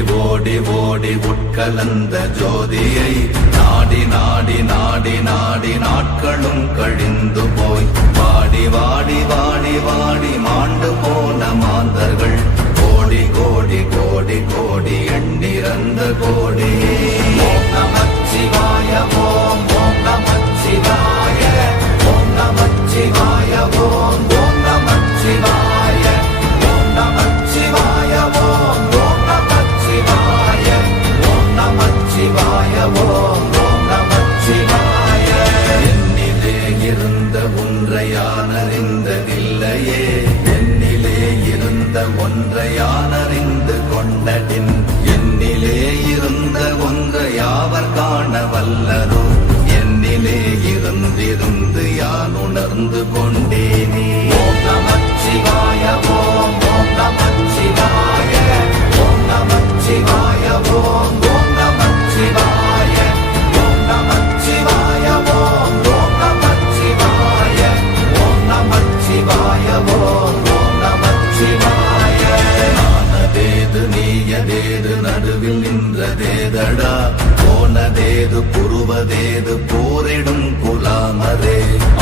ஓடி ஓடி உட்கலந்த ஜோதியை நாடி நாடி நாடி நாடி நாட்களும் கழிந்து போய் வாடி வாடி வாடி வாடி மாண்டு போன மாந்தர்கள் கோடி கோடி கோடி கோடி எண்ணிறந்த கோடி. ஓம் நமச்சிவாய ஓம் ஓம் நமச்சிவாய ஓம் நமச்சிவாய ஓம் ஓம் நமச்சிவாய ஓம் நமச்சிவாய ஓம் ஓம் நமச்சிவாய ஓம் நமச்சிவாய ஓம் ஓம் நமச்சிவாய. என்னிலே இருந்த ஒன்றை யான் அறிந்ததில்லையே, என்னிலே இருந்த ஒன்றை யான் அறிந்து கொண்டடின், என்னிலே இருந்த ஒன்றை யாவர் காண வல்லரோ, என்னிலே இருந்திருந்து யான் உணர்ந்து கொண்டேனே. ஓம் நமச்சிவாய ஓம் ஓம் நமச்சிவாய ஓம் நமச்சிவாய ஓம் ஓம் நமச்சிவாய ஓம் நமச்சிவாய ஓம் ஓம் நமச்சிவாய ஓம் நமச்சிவாய ஓம் ஓம் நமச்சிவாய. நானதேது நீயதேது நடுவில் நின்றதேதடா, போனதேது புருவதேது போரிடும் குலாமரே,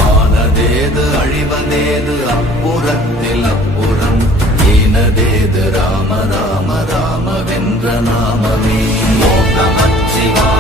ஆனதேது அழிவதேது அப்புறத்தில் அப்புறம், ஈனதேது ராம ராம ராம வென்ற நாமமே. ஓம் நமச்சிவாய